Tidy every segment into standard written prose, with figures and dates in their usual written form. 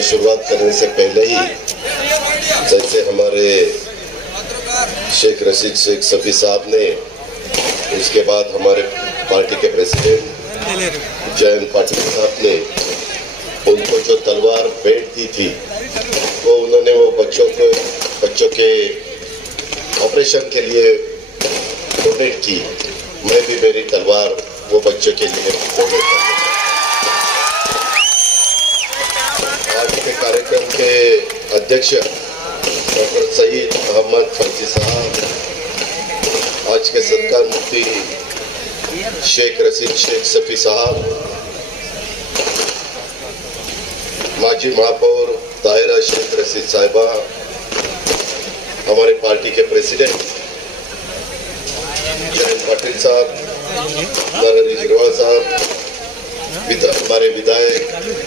मैं शुरुआत करने से पहले ही जैसे हमारे शेख रशीद शेख सफ़ी साहब ने, उसके बाद हमारे पार्टी के प्रेसिडेंट जयंत पाटिल साहब ने उनको जो तलवार भेंट दी थी वो उन्होंने वो बच्चों के ऑपरेशन के लिए डोनेट की। मैं भी मेरी तलवार वो बच्चों के लिए डोनेट कर। आज के कार्यक्रम के अध्यक्ष डॉक्टर सईद अहमद फर्जी साहब, आज के सत्कार मुफ्ती शेख रशीद शेख सफ़ी साहब, माजी महापौर ताहिरा शेख रशीद साहिबा, हमारे पार्टी के प्रेसिडेंट जयंत पाटिल साहब, नारायण गिरवाल साहब, हमारे विधायक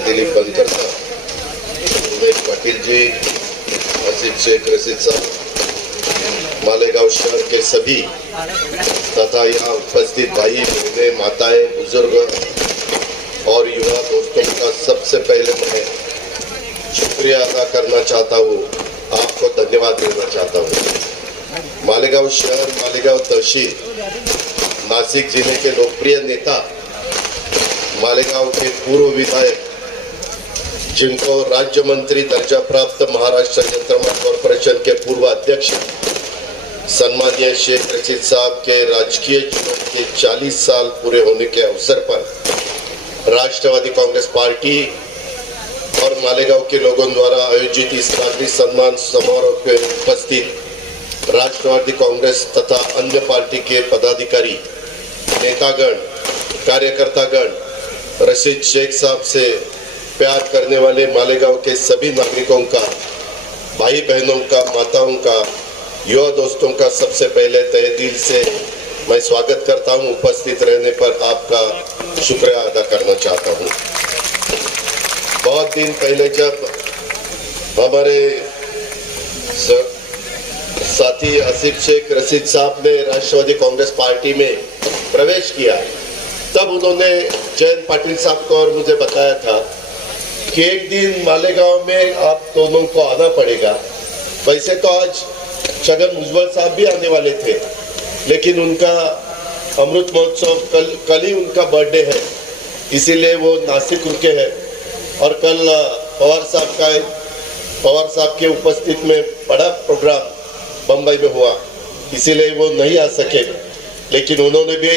दिलीप बनकर साहब, उमेश पाटिल जी, आसिफ शेख रशीद साहब, मालेगांव शहर के सभी तथा यहाँ उपस्थित भाई बहनें, माताएं, बुजुर्ग और युवा दोस्तों का सबसे पहले मैं शुक्रिया अदा करना चाहता हूँ, आपको धन्यवाद देना चाहता हूँ। मालेगांव शहर, मालेगांव तहसील, नासिक जिले के लोकप्रिय नेता, मालेगांव के पूर्व विधायक जिनको राज्य मंत्री दर्जा प्राप्त महाराष्ट्र यंत्रमाग कॉर्पोरेशन के पूर्व अध्यक्ष सम्मानीय शेख रशीद साहब के राजकीय जीवन के 40 साल पूरे होने के अवसर पर राष्ट्रवादी कांग्रेस पार्टी और मालेगांव के लोगों द्वारा आयोजित इस नागरिक सम्मान समारोह में उपस्थित राष्ट्रवादी कांग्रेस तथा अन्य पार्टी के पदाधिकारी, नेतागण, कार्यकर्तागण, रशीद शेख साहब से प्यार करने वाले मालेगांव के सभी नागरिकों का, भाई बहनों का, माताओं का, युवा दोस्तों का सबसे पहले तहे दिल से मैं स्वागत करता हूं। उपस्थित रहने पर आपका शुक्रिया अदा करना चाहता हूं। बहुत दिन पहले जब हमारे साथी आसिफ शेख रशीद साहब ने राष्ट्रवादी कांग्रेस पार्टी में प्रवेश किया, तब उन्होंने जयंत पाटिल साहब को और मुझे बताया था कि एक दिन मालेगांव में आप दोनों को आना पड़ेगा। वैसे तो आज छगन भुजबल साहब भी आने वाले थे, लेकिन उनका अमृत महोत्सव कल ही उनका बर्थडे है, इसीलिए वो नासिक रुके हैं। और कल पवार साहब के उपस्थित में बड़ा प्रोग्राम बम्बई में हुआ, इसीलिए वो नहीं आ सके, लेकिन उन्होंने भी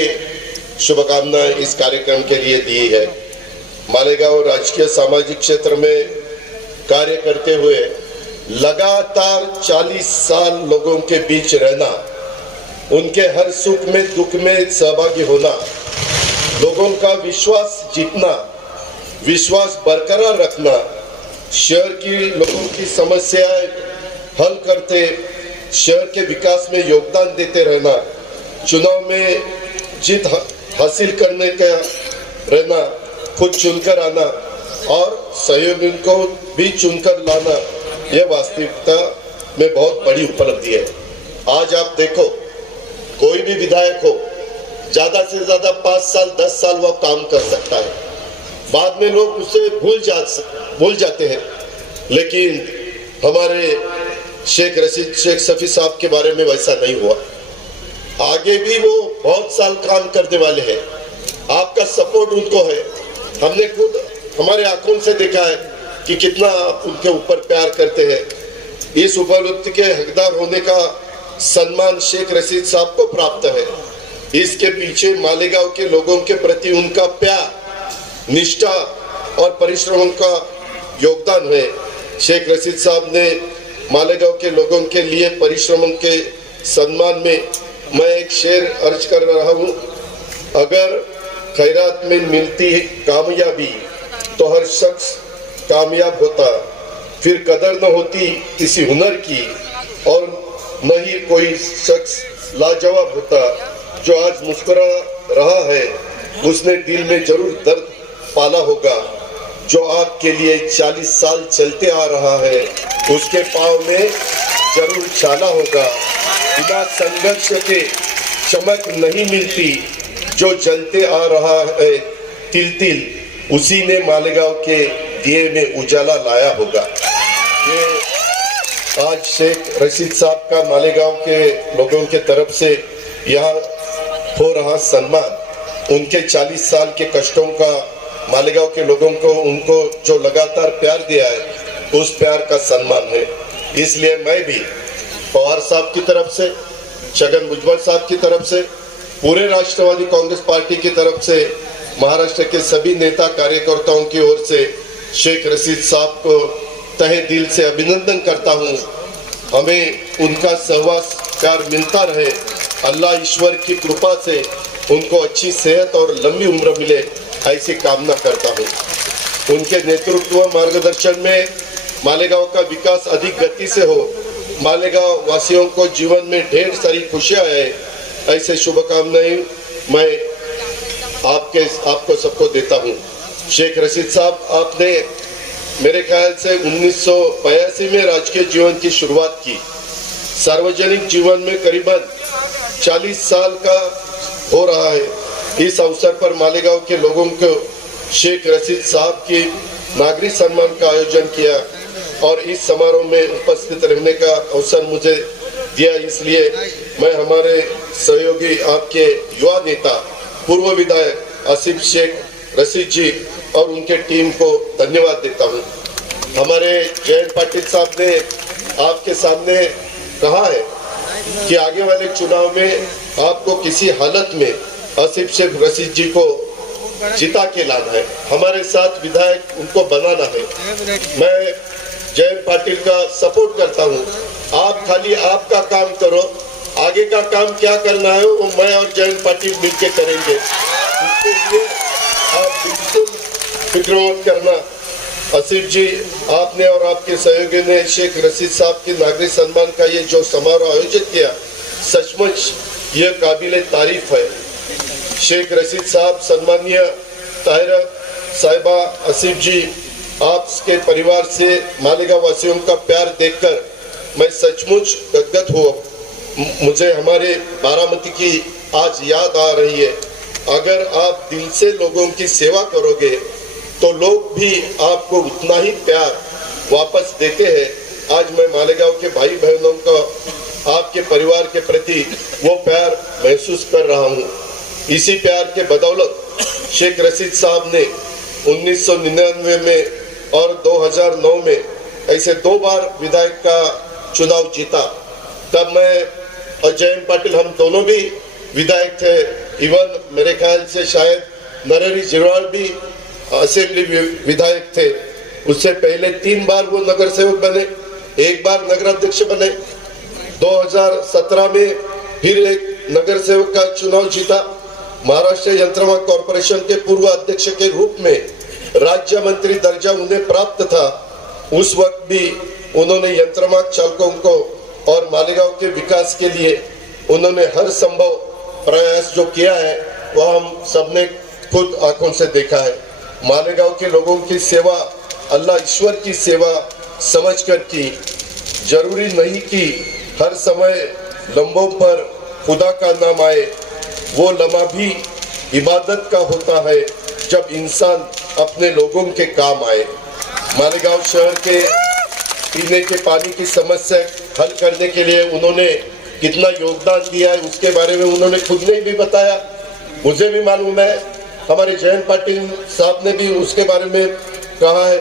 शुभकामनाएं इस कार्यक्रम के लिए दी है। मालेगांव राजकीय सामाजिक क्षेत्र में कार्य करते हुए लगातार 40 साल लोगों के बीच रहना, उनके हर सुख में दुख में सहभागी होना, लोगों का विश्वास जीतना, विश्वास बरकरार रखना, शहर की लोगों की समस्याएं हल करते, शहर के विकास में योगदान देते रहना, चुनाव में जीत हासिल करने का रहना, खुद चुनकर आना और सहयोगियों को भी चुनकर लाना, यह वास्तविकता में बहुत बड़ी उपलब्धि है। आज आप देखो, कोई भी विधायक हो, ज्यादा से ज्यादा 5 साल 10 साल वह काम कर सकता है, बाद में लोग उसे भूल जाते हैं। लेकिन हमारे शेख रशीद शेख सफ़ी साहब के बारे में वैसा नहीं हुआ, आगे भी वो बहुत साल काम करने वाले हैं। आपका सपोर्ट उनको है, हमने खुद हमारे आंखों से देखा है कि कितना आप उनके ऊपर प्यार करते हैं। इस उपलब्धि के हकदार होने का सम्मान शेख रशीद साहब को प्राप्त है। इसके पीछे मालेगांव के लोगों के प्रति उनका प्यार, निष्ठा और परिश्रम का योगदान है। शेख रशीद साहब ने मालेगांव के लोगों के लिए परिश्रम के सम्मान में मैं एक शेर अर्ज कर रहा हूँ। अगर खैरात में मिलती कामयाबी तो हर शख्स कामयाब होता, फिर कदर न होती किसी हुनर की और न ही कोई शख्स लाजवाब होता। जो आज मुस्कुरा रहा है उसने दिल में जरूर दर्द पाला होगा। जो आपके लिए 40 साल चलते आ रहा है उसके पाँव में जरूर छाला होगा। बिना संघर्ष के चमक नहीं मिलती, जो जलते आ रहा है तिल तिल उसी ने मालेगांव के दिए में उजाला लाया होगा। ये आज शेख रशीद साहब का मालेगांव के लोगों के तरफ से यहाँ हो रहा सम्मान उनके 40 साल के कष्टों का, मालेगांव के लोगों को उनको जो लगातार प्यार दिया है उस प्यार का सम्मान है। इसलिए मैं भी पवार साहब की तरफ से, छगन भुजबल साहब की तरफ से, पूरे राष्ट्रवादी कांग्रेस पार्टी की तरफ से, महाराष्ट्र के सभी नेता कार्यकर्ताओं की ओर से शेख रशीद साहब को तहे दिल से अभिनंदन करता हूं। हमें उनका सहवास प्यार मिलता रहे, अल्लाह ईश्वर की कृपा से उनको अच्छी सेहत और लंबी उम्र मिले, ऐसी कामना करता हूं। उनके नेतृत्व मार्गदर्शन में मालेगांव का विकास अधिक गति से हो, मालेगांव वासियों को जीवन में ढेर सारी खुशियां आए, ऐसे शुभकामनाएं मैं आपको सबको देता हूं। शेख रशीद साहब, आपने मेरे ख्याल से 1982 में राजकीय जीवन की शुरुआत की। सार्वजनिक जीवन में करीबन 40 साल का हो रहा है। इस अवसर पर मालेगांव के लोगों को शेख रशीद साहब की नागरिक सम्मान का आयोजन किया और इस समारोह में उपस्थित रहने का अवसर मुझे दिया। इसलिए मैं हमारे सहयोगी, आपके युवा नेता, पूर्व विधायक आसिफ शेख रशीद जी और उनके टीम को धन्यवाद देता हूं। हमारे जयंत पाटिल साहब ने आपके सामने कहा है कि आगे वाले चुनाव में आपको किसी हालत में आसिफ शेख रशीद जी को जिता के लाना है, हमारे साथ विधायक उनको बनाना है। मैं जयंत पाटिल का सपोर्ट करता हूं। आप खाली आपका काम करो, आगे का काम क्या करना है वो मैं और जयंत पाटिल मिलकर करेंगे। इसके लिए आप बिल्कुल फिक्र मत करना। आसिफ जी, आपने और आपके सहयोगी ने शेख रशीद साहब की नागरिक सम्मान का ये जो समारोह आयोजित किया, सचमुच ये काबिले तारीफ है। शेख रशीद साहब, सम्मानीय ताहिरा साहिबा, आसिफ जी, आपके परिवार से मालेगांव वासियों का प्यार देखकर मैं सचमुच गदगद हुआ। मुझे हमारे बारामती की आज याद आ रही है। अगर आप दिल से लोगों की सेवा करोगे तो लोग भी आपको उतना ही प्यार वापस देते हैं। आज मैं मालेगांव के भाई बहनों का, आपके परिवार के प्रति वो प्यार महसूस कर रहा हूँ। इसी प्यार के बदौलत शेख रशीद साहब ने 1999 में और 2009 में ऐसे 2 बार विधायक का चुनाव जीता। तब मैं और जयंत पाटिल, हम दोनों भी विधायक थे। इवन मेरे ख्याल से शायद नरहरि झिरवाल भी असेंबली विधायक थे। उससे पहले 3 बार वो नगर सेवक बने, 1 बार नगर अध्यक्ष बने। 2017 में फिर एक नगर सेवक का चुनाव जीता। महाराष्ट्र यंत्रमाग कॉर्पोरेशन के पूर्व अध्यक्ष के रूप में राज्य मंत्री दर्जा उन्हें प्राप्त था। उस वक्त भी उन्होंने यंत्रमाग चालकों को और मालेगांव के विकास के लिए उन्होंने हर संभव प्रयास जो किया है वह हम सबने खुद आंखों से देखा है। मालेगांव के लोगों की सेवा अल्लाह ईश्वर की सेवा समझकर की। जरूरी नहीं कि हर समय लम्बों पर खुदा का नाम आए, वो लम्हा भी इबादत का होता है जब इंसान अपने लोगों के काम आए। मालेगांव शहर के पीने के पानी की समस्या हल करने के लिए उन्होंने कितना योगदान दिया है उसके बारे में उन्होंने खुद ने भी बताया, मुझे भी मालूम है। हमारे जयंत पाटिल साहब ने भी उसके बारे में कहा है।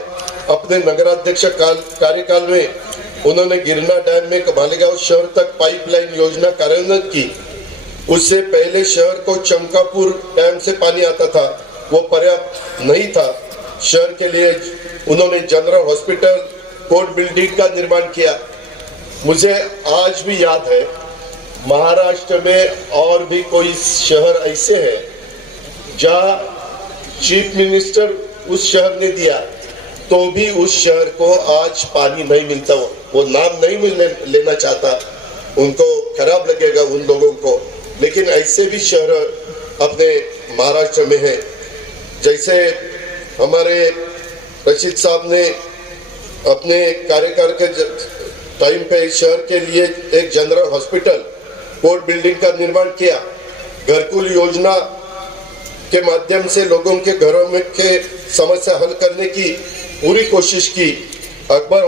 अपने नगराध्यक्ष कार्यकाल में उन्होंने गिरना डैम में मालेगांव शहर तक पाइपलाइन योजना कार्यान्वित की। उससे पहले शहर को चमकापुर डैम से पानी आता था, वो पर्याप्त नहीं था। शहर के लिए उन्होंने जनरल हॉस्पिटल, कोर्ट बिल्डिंग का निर्माण किया। मुझे आज भी याद है, महाराष्ट्र में और भी कोई शहर ऐसे है जहाँ चीफ मिनिस्टर उस शहर ने दिया तो भी उस शहर को आज पानी नहीं मिलता। वो नाम नहीं लेना चाहता, उनको खराब लगेगा उन लोगों को, लेकिन ऐसे भी शहर अपने महाराष्ट्र में है। जैसे हमारे रशीद साहब ने अपने कार्यकाल के टाइम पे शहर के लिए एक जनरल हॉस्पिटल, कोर्ट बिल्डिंग का निर्माण किया। घरकुल योजना के माध्यम से लोगों के घरों में के समस्या हल करने की पूरी कोशिश की। अकबर